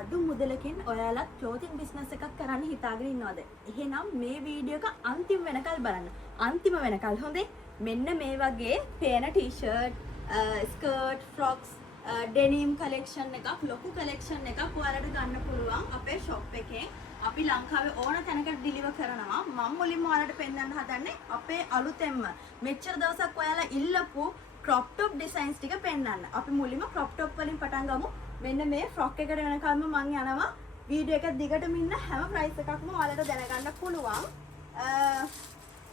අඩු මුදලකින් ඔයාලත් ක්ලෝතින් බිස්නස් එකක් කරන්න හිතාගෙන ඉන්නවද? එහෙනම් මේ වීඩියෝ එක අන්තිම වෙනකල් බලන්න. අන්තිම වෙනකල් හොඳේ. මෙන්න මේ වගේ පේන ටී-ෂර්ට්, ස්කර්ට්, ෆ්‍රොක්ස්, ඩෙනිම් කලෙක්ෂන් එකක්, ලොකු කලෙක්ෂන් එකක් ඔයාලට ගන්න පුළුවන් අපේ ෂොප් එකේ. අපි ලංකාවේ ඕන තැනකට ඩිලිවර් කරනවා. මම මුලින්ම ඔයාලට පෙන්නන්න හදන්නේ අපේ අලුතෙන්ම මෙච්චර දවසක් ඔයාලා ඉල්ලපු crop top designs ටික පෙන්නන්න. අපි මුලින්ම crop top වලින් පටන් ගමු. මෙන්න මේ ෆ්‍රොක් එකට වෙනකල්ම මම යනවා. වීඩියෝ එක දිගටම ඉන්න හැම ප්‍රයිස් එකක්ම ඔයාලට දැනගන්න පුළුවන්.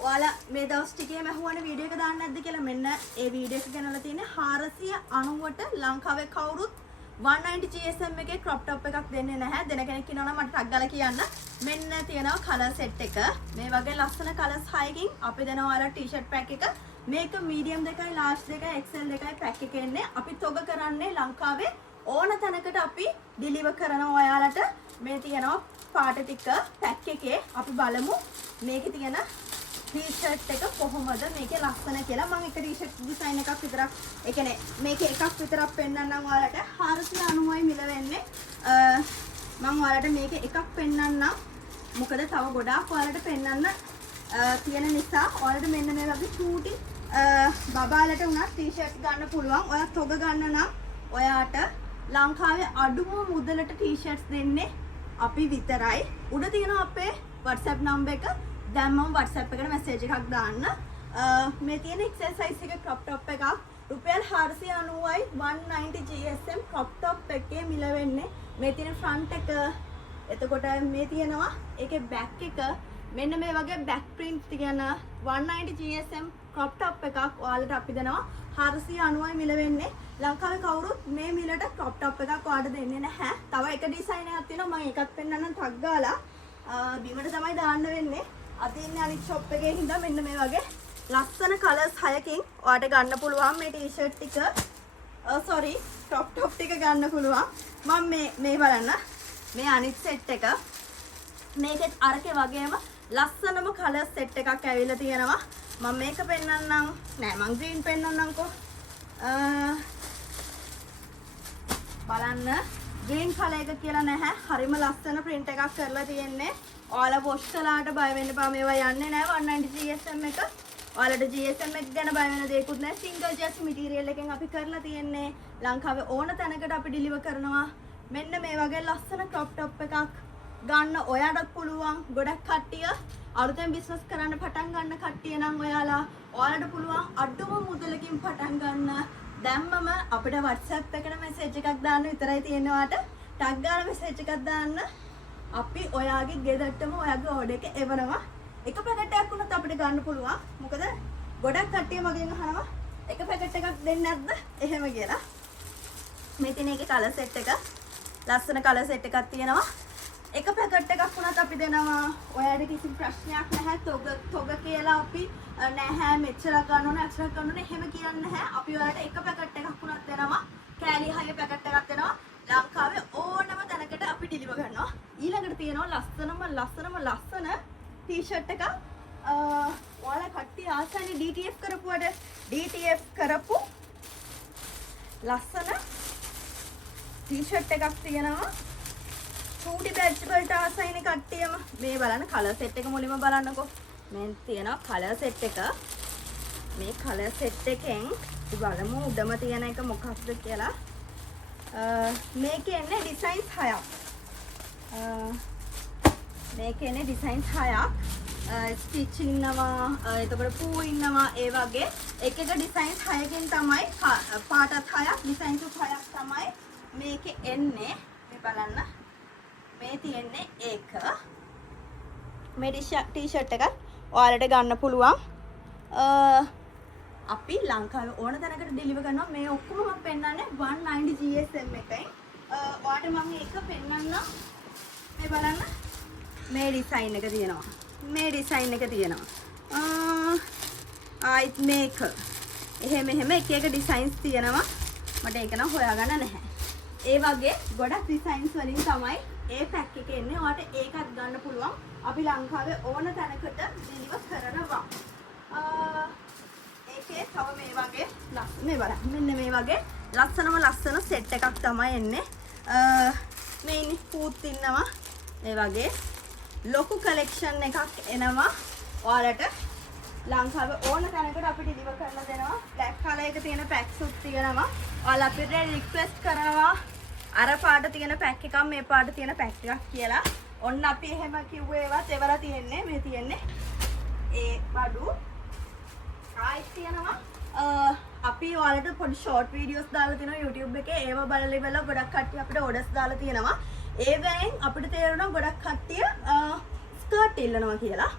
ඔයාලා මේ දවස් ටිකේම අහුවනේ වීඩියෝ එක දාන්න නැද්ද කියලා. මෙන්න ඒ වීඩියෝ එක ගෙනලා තියෙන්නේ 490ට ලංකාවේ කවුරුත් 190 GSM එකේ crop top එකක් දෙන්නේ නැහැ. දෙන කෙනෙක් ඉන්නවනම් මට ටග් ගාලා කියන්න. මෙන්න තියෙනවා කලර් සෙට් එක. මේ වගේ ලස්සන කලර්ස් 6කින් අපි දෙනවා ඔයාලා ටී-ෂර්ට් පැක් එක. මේක මීඩියම් දෙකයි, ලාර්ජ් දෙකයි, XL දෙකයි පැක් එකේ එන්නේ. අපි තොග කරන්නේ ලංකාවේ ඕන තැනකට අපි ඩිලිවර් කරනවා ඔයාලට. මේ තියෙනවා පාට ටික පැක් එකේ. අපි බලමු මේකේ තියෙන ටී-ෂර්ට් එක කොහොමද මේකේ ලස්සන කියලා. මම එක ටී-ෂර්ට් ඩිසයින් එකක් විතරක්, ඒ කියන්නේ මේකේ එකක් විතරක් පෙන්නන්නම් ඔයාලට. 490යි මිල වෙන්නේ. මම ඔයාලට මේකේ එකක් පෙන්නන්නම්. මොකද තව ගොඩාක් ඔයාලට පෙන්නන්න තියෙන නිසා ඔයාලට මෙන්න මේ වගේ චූටි බබාලට උනත් ටී-ෂර්ට් ගන්න පුළුවන්. ඔයා තොග ගන්න නම් ඔයාට ලංකාවේ අඩුම මුදලට ටී-ෂර්ට්ස් දෙන්නේ අපි විතරයි. උඩ තියෙනවා අපේ WhatsApp නම්බර් එක. දැන් මම WhatsApp එකට මැසේජ් එකක් දාන්න. මේ තියෙන XL size එකේ crop top එකක් රුපියල් 490යි 190 GSM crop top එකේ මිල වෙන්නේ. මේ තියෙන front එක, එතකොට මේ තියෙනවා ඒකේ back එක. මෙන්න මේ වගේ back print තියෙන 190 GSM crop top එකක් ඔයාලට අපි දෙනවා 490යි මිල වෙන්නේ. ලංකාවේ කවුරුත් මේ මිලට crop top එකක් ඔයාලට දෙන්නේ නැහැ. තව එක ඩිසයින් එකක් තියෙනවා. මම ඒකත් පෙන්නන්නම් ටග් ගාලා. බිමට තමයි දාන්න වෙන්නේ. අද ඉන්නේ අනිත් ෂොප් එකේ හින්දා මෙන්න මේ වගේ ලස්සන කලර්ස් 6කින් ඔයාලට ගන්න පුළුවන් මේ ටී-ෂර්ට් ටික. සෝරි, crop top ටික ගන්න පුළුවන්. මම මේ බලන්න. මේ අනිත් සෙට් එක. මේකෙත් අරකේ වගේම ලස්සනම කලර් සෙට් එකක් ඇවිල්ලා තියෙනවා. මම මේක පෙන්නන්නම්. නෑ, මම ග්‍රීන් පෙන්නන්නම්කෝ. බලන්න, ග්‍රීන් කලර් එක කියලා නැහැ. හරිම ලස්සන print එකක් කරලා තියෙන්නේ. ඔයාලා වොෂ් කළාට බය වෙන්න එපා. මේවා යන්නේ නැහැ 190 GSM එක. ඔයාලට GSM එක ගැන බය වෙන දෙයක්වත් නැහැ. සිංගල් ජැස් මටීරියල් එකෙන් අපි කරලා තියෙන්නේ. ලංකාවේ ඕන තැනකට අපි ඩිලිවර් කරනවා. මෙන්න මේ වගේ ලස්සන crop top එකක් ගන්න ඔයාලට පුළුවන්. ගොඩක් කට්ටිය අලුතෙන් බිස්නස් කරන්න පටන් ගන්න කට්ටිය නම් ඔයාලට පුළුවන් අඩුම මුදලකින් පටන් ගන්න. දැම්මම අපිට WhatsApp එකට මැසේජ් එකක් දාන්න විතරයි තියෙන්නේ. ඔයාට ටග් ගාලා මැසේජ් එකක් දාන්න. අපි ඔයාගේ ගෙදරටම ඔයාගේ ඕඩර් එක එවනවා. එක පැකට් එකක් වුණත් අපිට ගන්න පුළුවන්. මොකද ගොඩක් කට්ටිය මගෙන් අහනවා එක පැකට් එකක් දෙන්නේ නැද්ද එහෙම කියලා. මේ තියෙන එකේ කලර් සෙට් එක, ලස්සන කලර් සෙට් එකක් තියෙනවා. එක පැකට් එකක් වුණත් අපි දෙනවා. ඔයාලට කිසි ප්‍රශ්නයක් නැහැ. තොග කියලා අපි නැහැ මෙච්චර ගන්න ඕන, එක්ස්ට්‍රා ගන්න ඕන එහෙම කියන්නේ නැහැ. අපි ඔයාලට එක පැකට් එකක් වුණත් දෙනවා. කෑලි 6 පැකට් එකක් දෙනවා. ලංකාවේ ඕනම තැනකට අපි ඩිලිවර් කරනවා. ඊළඟට තියෙනවා ලස්සන ටී-ෂර්ට් එකක්. ඔයාලා කට්ටිය ආසන්නේ DTF කරපුවට. DTF කරපු ලස්සන ටී-ෂර්ට් එකක් තියෙනවා. චූටි බැච් වලට ආසයිනේ කට්ටියම. මේ බලන්න කලර් සෙට් එක මුලින්ම බලන්නකෝ. මේ තියෙනවා කලර් සෙට් එක. මේ කලර් සෙට් එකෙන් බලමු උඩම තියෙන එක මොකක්ද කියලා. මේකේ එන්නේ ඩිසයින්ස් 6ක්. මේකේ එන්නේ ඩිසයින්ස් 6ක්. ස්ටිච් ඉන්නවා, එතකොට පූ ඉන්නවා, ඒ වගේ එක ඩිසයින්ස් 6කින් තමයි පාටත් 6ක්, ඩිසයින්ස් 6ක් තමයි මේකේ එන්නේ. මේ බලන්න. මේ තියෙන්නේ ඒක. මේ ටී-ෂර්ට් එකත් ඔයාලට ගන්න පුළුවන්. අපි ලංකාවේ ඕන තැනකට ඩිලිවර් කරනවා. මේ ඔක්කොම මම පෙන්නන්නේ 190 GSM එකෙන්. ඔයාලට මම ඒක පෙන්නන්න. මේ බලන්න. මේ ඩිසයින් එක තියෙනවා. මේ ඩිසයින් එක තියෙනවා. ආයිත් මේක. එහෙම එක ඩිසයින්ස් තියෙනවා. මට ඒක නම් හොයාගන්න නැහැ. ඒ වගේ ගොඩක් ඩිසයින්ස් වලින් තමයි ඒ පැක් එකේ එන්නේ. ඔයාලට ඒකත් ගන්න පුළුවන්. අපි ලංකාවේ ඕන තැනකට ඩිලිවර් කරනවා. ඒකේ තව මේ වගේ මේ බලන්න. මෙන්න මේ වගේ ලස්සන සෙට් එකක් තමයි එන්නේ. මේ ඉන්නේ පූත් ඉන්නවා. මේ වගේ ලොකු කලෙක්ෂන් එකක් එනවා. ඔයාලට ලංකාවේ ඕන තැනකට අපිට ඉදිව කරලා දෙනවා. බ්ලැක් කලර් එක තියෙන පැක්ස් උත් තියෙනවා. ඔයාලා අපිට රික්වෙස්ට් කරනවා අර පාට තියෙන පැක් එකක් මේ පාට තියෙන පැක් එකක් කියලා. ඔන්න අපි එහෙම කිව්වේ ඒවත් එවලා තියෙන්නේ. මේ තියෙන්නේ ඒ බඩු. ආයි තියෙනවා අපි ඔයාලට පොඩි ෂෝට් වීඩියෝස් දාලා තියෙනවා YouTube එකේ. ඒව බලලා ඉවරලා ගොඩක් කට්ටිය අපිට ඕඩර්ස් දාලා තියෙනවා. ඒවෙන් අපිට තේරුණා ගොඩක් කට්ටිය ස්කර්ට් ඉල්ලනවා කියලා.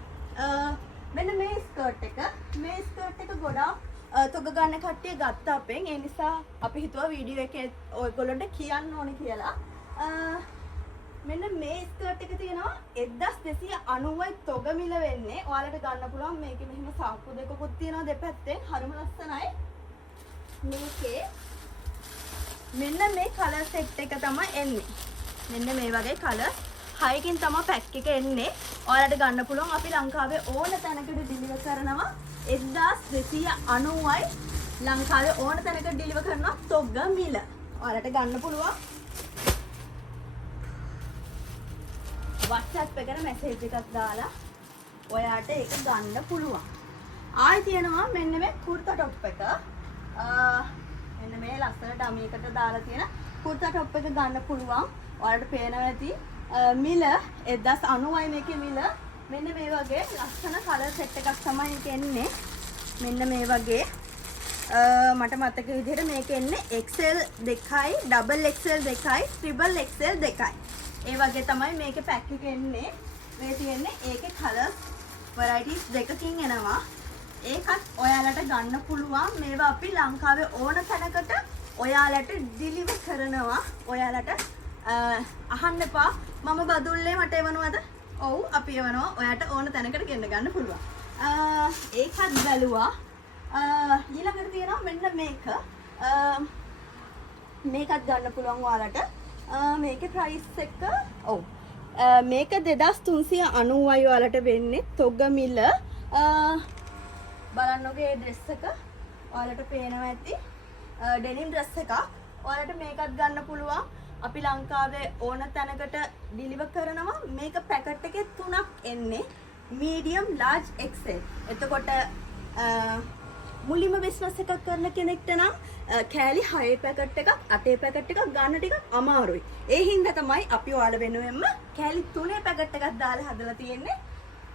මෙන්න මේ ස්කර්ට් එක ගොඩක් තොග ගන්න කට්ටිය ගත්ත අපෙන්. ඒ නිසා අපි හිතුවා වීඩියෝ එකේ ඔයගොල්ලන්ට කියන්න ඕනේ කියලා. මෙන්න මේ ස්කර්ට් එක තියෙනවා 1290යි තොග මිල වෙන්නේ. ඔයාලට ගන්න පුළුවන්. මේකේ මෙහෙම සාප්පු දෙකකුත් තියෙනවා දෙපැත්තෙන්. හරිම ලස්සනයි. මේකේ මෙන්න මේ කලර් සෙට් එක තමයි එන්නේ. මෙන්න මේ වගේ කලර් 6කින් තමයි පැක් එක එන්නේ. ඔයාලට ගන්න පුළුවන්. අපි ලංකාවේ ඕන තැනකට ඩෙලිවර් කරනවා. 1290යි ලංකාවේ ඕන තැනකට ඩෙලිවර් කරනවා තොග මිල. ඔයාලට ගන්න පුළුවන්. WhatsApp එකට මැසේජ් එකක් දාලා ඔයාට ඒක ගන්න පුළුවන්. ආයි තියෙනවා මෙන්න මේ කුර්තා টොප් එක. මෙන්න මේ ලස්සන ඩමි එකට දාලා තියෙන කුර්තා টොප් එක ගන්න පුළුවන්. ඔයාලට පේනවා ඇති මිල 1090යි මේකේ මිල. මෙන්න මේ වගේ ලස්සන කලර් සෙට් එකක් තමයි මේක එන්නේ. මෙන්න මේ වගේ මට මතක විදිහට මේක එන්නේ XL 2යි, double XL 2යි, triple XL 2යි. ඒ වගේ තමයි මේකේ පැක් එක එන්නේ. මේ තියෙන්නේ ඒකේ කලර්ස් varieties දෙකකින් එනවා. ඒකත් ඔයාලට ගන්න පුළුවන්. මේවා අපි ලංකාවේ ඕන තැනකට ඔයාලට ඩෙලිවර් කරනවා. ඔයාලට අහන්න එපා මම බදුල්ලේ මට එවනවද? ඔව් අපි එවනවා. ඔයාට ඕන තැනකට ගෙන්න ගන්න පුළුවන්. ඒකත් බැලුවා. ඊළඟට තියෙනවා මෙන්න මේක. මේකත් ගන්න පුළුවන් ඔයාලට. මේකේ ප්‍රයිස් එක ඔව් මේක 2390යි ඔයාලට වෙන්නේ තොග මිල. බලන්නකෝ මේ ඩ්‍රෙස් එක ඔයාලට පේනවා ඇති. ඩෙනිම් ඩ්‍රෙස් එකක්. ඔයාලට මේකත් ගන්න පුළුවන්. අපි ලංකාවේ ඕන තැනකට ඩෙලිවර් කරනවා. මේක පැකට් එකේ 3ක් එන්නේ. medium, large, XL. එතකොට මුලින්ම බිස්නස් එකක් කරන කෙනෙක්ට නම් කෑලි 6 පැකට් එකක් 8 පැකට් එකක් ගන්න ටිකක් අමාරුයි. ඒ හින්දා තමයි අපි ඔයාලා වෙනුවෙන්ම කෑලි 3 පැකට් එකක් දාලා හදලා තියෙන්නේ.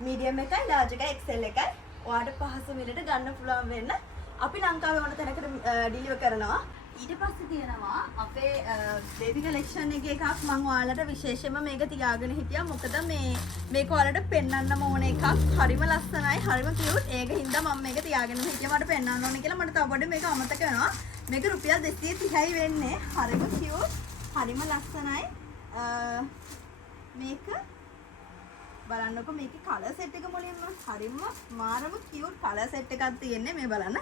medium එකයි, large එකයි, XL එකයි. ඔයාලට පහසු මිලට ගන්න පුළුවන් වෙන්න. අපි ලංකාවේ ඕන තැනකට ඩෙලිවර් කරනවා. ඊට පස්සේ තියෙනවා අපේ බේබි කලෙක්ෂන් එකේ එකක් මම ඔයාලට විශේෂයෙන්ම මේක තියාගෙන හිටියා. මොකද මේක ඔයාලට පෙන්වන්නම ඕන එකක්. හරිම ලස්සනයි, හරිම කියුට්. ඒක හින්දා මම මේක තියාගෙන හිටියා. මට පෙන්වන්න ඕනේ කියලා මට තව පොඩ්ඩක් මේක අමතක වෙනවා. මේක රුපියල් 230යි වෙන්නේ. හරිම කියුට්, හරිම ලස්සනයි. මේක බලන්නකො මේකේ කලර් සෙට් එක මුලින්ම හරිම මාරම කියුට් කලර් සෙට් එකක් තියෙන්නේ. මේ බලන්න.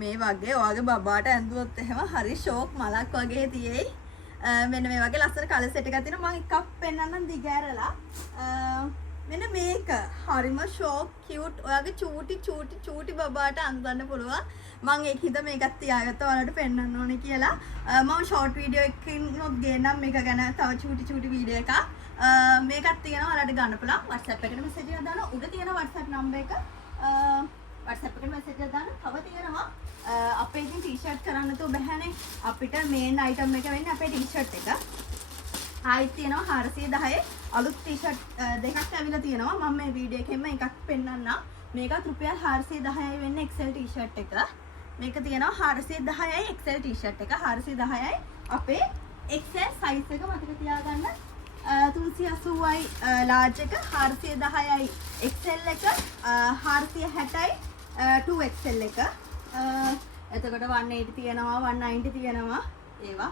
මේ වගේ ඔයාගේ බබාට ඇඳුවොත් එහෙම හරි ෂෝක් මලක් වගේ තියෙයි. මෙන්න මේ වගේ ලස්සන කලර් සෙට් එකක් තියෙනවා. මම එකක් පෙන්නන්නම් දිගෑරලා. මෙන්න මේක හරිම ෂෝක් කියුට්. ඔයාගේ චූටි බබාට අඳින්න පුළුවන්. මම ඒක හිත මේකත් තියාගත්තා ඔයාලට පෙන්නන්න ඕනේ කියලා. මම ෂෝට් වීඩියෝ එකකින් නොත් ගේන්නම් මේක ගැන තව චූටි වීඩියෝ එකක්. මේකත් තියෙනවා ඔයාලට ගන්න පුළුවන්. WhatsApp එකට මැසේජ් එකක් දාන්න. උඩ තියෙන WhatsApp නම්බර් එක WhatsApp එකට මැසේජ් එකක් දාන්න. තව තියෙනවා අපේ ඉතින් ටී-ෂර්ට් කරන්න තෝ බෑනේ. අපිට මේන් අයිටම් එක වෙන්නේ අපේ ටී-ෂර්ට් එක. ආයි තියෙනවා 410 අලුත් ටී-ෂර්ට් දෙකක් ඇවිල්ලා තියෙනවා. මම මේ වීඩියෝ එකෙන්ම එකක් පෙන්නන්නම්. මේකත් රුපියල් 410යි වෙන්නේ XL ටී-ෂර්ට් එක. මේක තියෙනවා 410යි XL ටී-ෂර්ට් එක. 410යි අපේ XL size එක මතක තියාගන්න. 380යි large එක, 410යි XL එක, 460යි 2XL එක. එතකොට 180 තියෙනවා, 190 තියෙනවා. ඒවා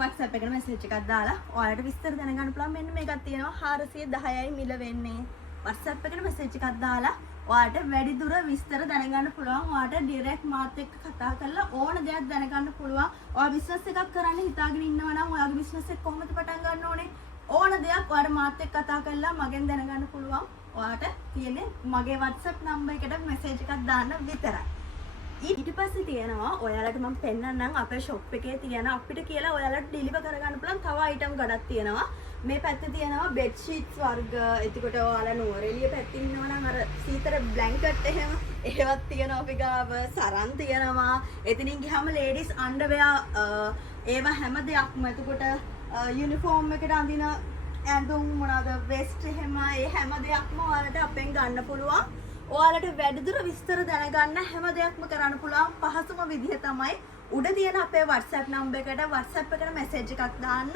WhatsApp එකට මැසේජ් එකක් දාලා ඔයාලට විස්තර දැනගන්න පුළුවන්. මෙන්න මේකක් තියෙනවා 410යි මිල වෙන්නේ. WhatsApp එකට මැසේජ් එකක් දාලා ඔයාලට වැඩි දුර විස්තර දැනගන්න පුළුවන්. ඔයාලට ඩිරෙක්ට් මාත් එක්ක කතා කරලා ඕන දෙයක් දැනගන්න පුළුවන්. ඔයා බිස්නස් එකක් කරන්න හිතාගෙන ඉන්නවා නම් ඔයාගේ බිස්නස් එක කොහොමද පටන් ගන්න ඕනේ? ඕන දෙයක් ඔයාලට මාත් එක්ක කතා කරලා මගෙන් දැනගන්න පුළුවන්. ඔයාලට තියෙන්නේ මගේ WhatsApp නම්බර් එකට මැසේජ් එකක් දාන්න විතරයි. ඊට පස්සේ තියෙනවා ඔයාලට මම පෙන්නන්නම් අපේ shop එකේ තියෙන අපිට කියලා ඔයාලට deliver කරගන්න පුළුවන් තව item ගොඩක් තියෙනවා. මේ පැත්තේ තියෙනවා bed sheets වර්ග. එතකොට ඔයාලා නුවරඑළිය පැත්තේ ඉන්නවා නම් අර සීතල blanket එහෙම ඒවත් තියෙනවා අපි ගාව. සරන් තියෙනවා. එතනින් ගියාම ladies underwear ඒවා හැම දෙයක්ම. එතකොට uniform එකට අඳින ඇඳුම් මොනවාද vest එහෙම ඒ හැම දෙයක්ම ඔයාලට අපෙන් ගන්න පුළුවන්. ඔයාලට වැඩිදුර විස්තර දැනගන්න හැම දෙයක්ම කරන්න පුළුවන්. පහසුම විදිහ තමයි උඩ තියෙන අපේ WhatsApp number එකට WhatsApp එකට message එකක් දාන්න.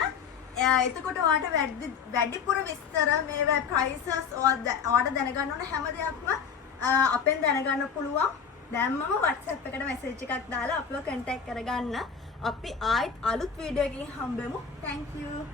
එතකොට ඔයාලට වැඩිපුර විස්තර මේ prices ඔයාලට දැනගන්න ඕන හැම දෙයක්ම අපෙන් දැනගන්න පුළුවන්. දැන්මම WhatsApp එකට message එකක් දාලා අපිව contact කරගන්න. අපි ආයෙත් අලුත් වීඩියෝ එකකින් හම්බෙමු. Thank you.